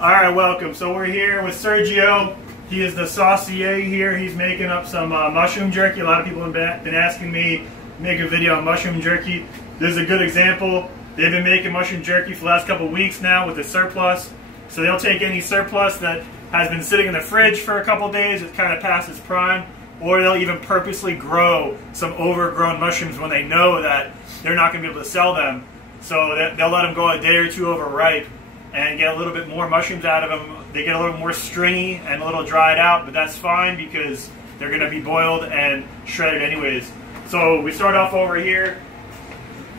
Alright, welcome. So we're here with Sergio. He is the saucier here. He's making up some mushroom jerky. A lot of people have been asking me to make a video on mushroom jerky. This is a good example. They've been making mushroom jerky for the last couple of weeks now with the surplus. So they'll take any surplus that has been sitting in the fridge for a couple of days, it's kind of past its prime, or they'll even purposely grow some overgrown mushrooms when they know that they're not going to be able to sell them. So they'll let them go a day or two overripe and get a little bit more mushrooms out of them. They get a little more stringy and a little dried out, but that's fine because they're going to be boiled and shredded anyways. So we start off over here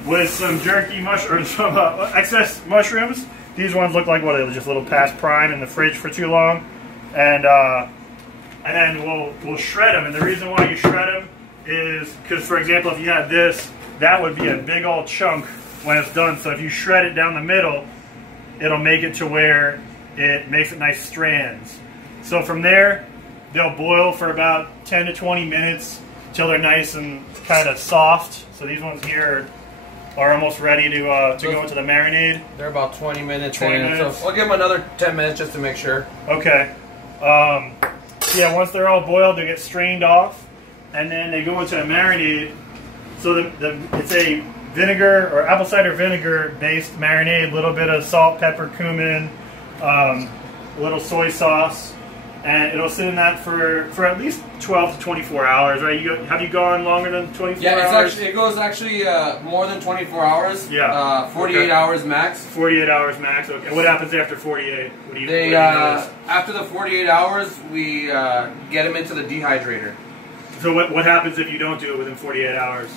with some jerky mushrooms, some excess mushrooms. These ones look like what, just a little past prime in the fridge for too long, and then we'll shred them. And the reason why you shred them is because, for example, if you had this, that would be a big old chunk when it's done. So if you shred it down the middle, it'll make it to where it makes it nice strands. So from there, they'll boil for about 10 to 20 minutes till they're nice and kind of soft. So these ones here are almost ready to go into the marinade. They're about 20 minutes 20 in, minutes. so we'll give them another 10 minutes just to make sure. Okay. Yeah, once they're all boiled, they get strained off, and then they go into a marinade. So it's a vinegar or apple cider vinegar based marinade, a little bit of salt, pepper, cumin, a little soy sauce, and it'll sit in that for at least 12 to 24 hours, right? Have you gone longer than 24 hours? Yeah, it goes more than 24 hours. Yeah. 48 hours max. 48 hours max. Okay. What happens after 48? What do you after the 48 hours, we get them into the dehydrator. So what happens if you don't do it within 48 hours?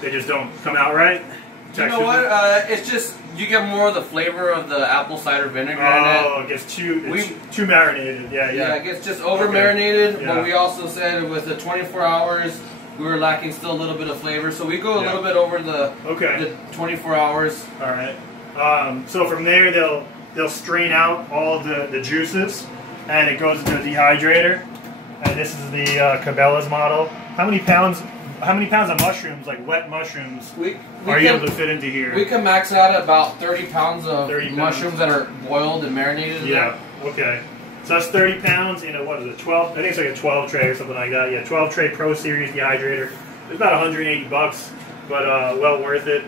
They just don't come out right? You know what? It's just you get more of the flavor of the apple cider vinegar in it. Oh, it gets too marinated. Yeah. Yeah, it gets just over marinated. Okay. Yeah. But we also said with the 24 hours, we were lacking still a little bit of flavor, so we go a little bit over the 24 hours. All right. So from there, they'll strain out all of the juices, and it goes into the dehydrator. And this is the Cabela's model. How many pounds of mushrooms, like wet mushrooms, are you able to fit into here? We can max out at about 30 pounds of mushrooms that are boiled and marinated. Yeah, okay. So that's 30 pounds in a, what is it, 12? I think it's like a 12 tray or something like that. Yeah, 12 tray Pro Series dehydrator. It's about 180 bucks, but well worth it.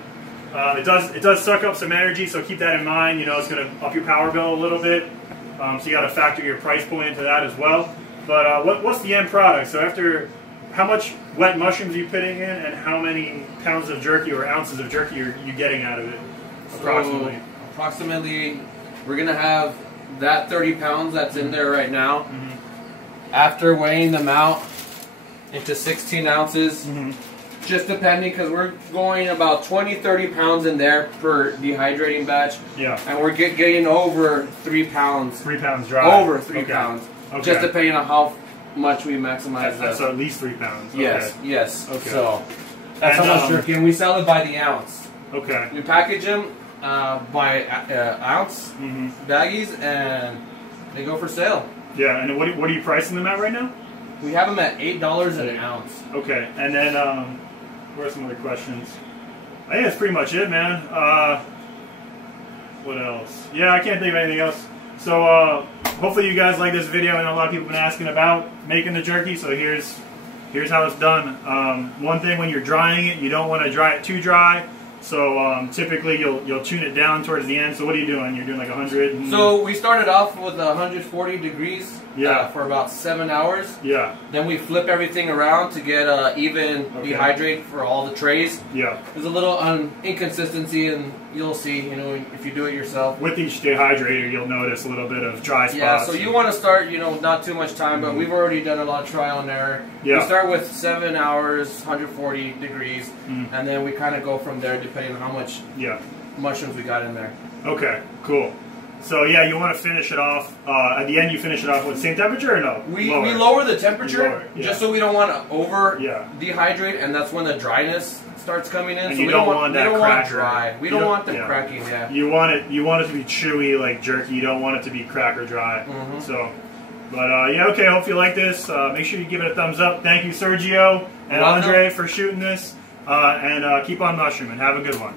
It does suck up some energy, so keep that in mind. You know, it's going to up your power bill a little bit. So you got to factor your price point into that as well. But what's the end product? So after, how much wet mushrooms are you putting in, and how many pounds of jerky or ounces of jerky are you getting out of it, approximately? So, approximately, we're going to have that 30 pounds that's in there right now. Mm-hmm. After weighing them out into 16 ounces, just depending, because we're going about 20-30 pounds in there per dehydrating batch. Yeah. And we're getting over 3 pounds. 3 pounds dry. Over 3 pounds. Okay. Just depending on how much we maximize that. So at least 3 pounds. Yes, okay. Yes. Okay. So that's how much jerky, and we sell it by the ounce. Okay. We package them by ounce baggies, and they go for sale. Yeah, and what are you pricing them at right now? We have them at $8 an ounce. Okay, and then what are some other questions? I think that's pretty much it, man. What else? Yeah, I can't think of anything else. So hopefully you guys like this video. I know a lot of people have been asking about making the jerky, so here's how it's done. One thing, when you're drying it, you don't want to dry it too dry. So typically you'll tune it down towards the end. So what are you doing? You're doing like 100? So we started off with 140 degrees for about 7 hours. Yeah. Then we flip everything around to get even dehydrate for all the trays. Yeah. There's a little inconsistency, and you'll see, you know, if you do it yourself. With each dehydrator, you'll notice a little bit of dry spots. Yeah, so you want to start, you know, not too much time, but we've already done a lot of trial and error. Yeah. We start with 7 hours, 140 degrees, and then we kind of go from there depending on how much mushrooms we got in there. Okay, cool. So yeah, you want to finish it off, at the end you finish it off with the same temperature or no? We lower the temperature just so we don't want to over dehydrate, and that's when the dryness starts coming in. And so you don't want that cracker. Dry. We don't want the cracking, You want it to be chewy like jerky, you don't want it to be cracker dry. So, but yeah, okay, I hope you like this. Make sure you give it a thumbs up. Thank you, Sergio and Andre, for shooting this. And keep on mushrooming. Have a good one.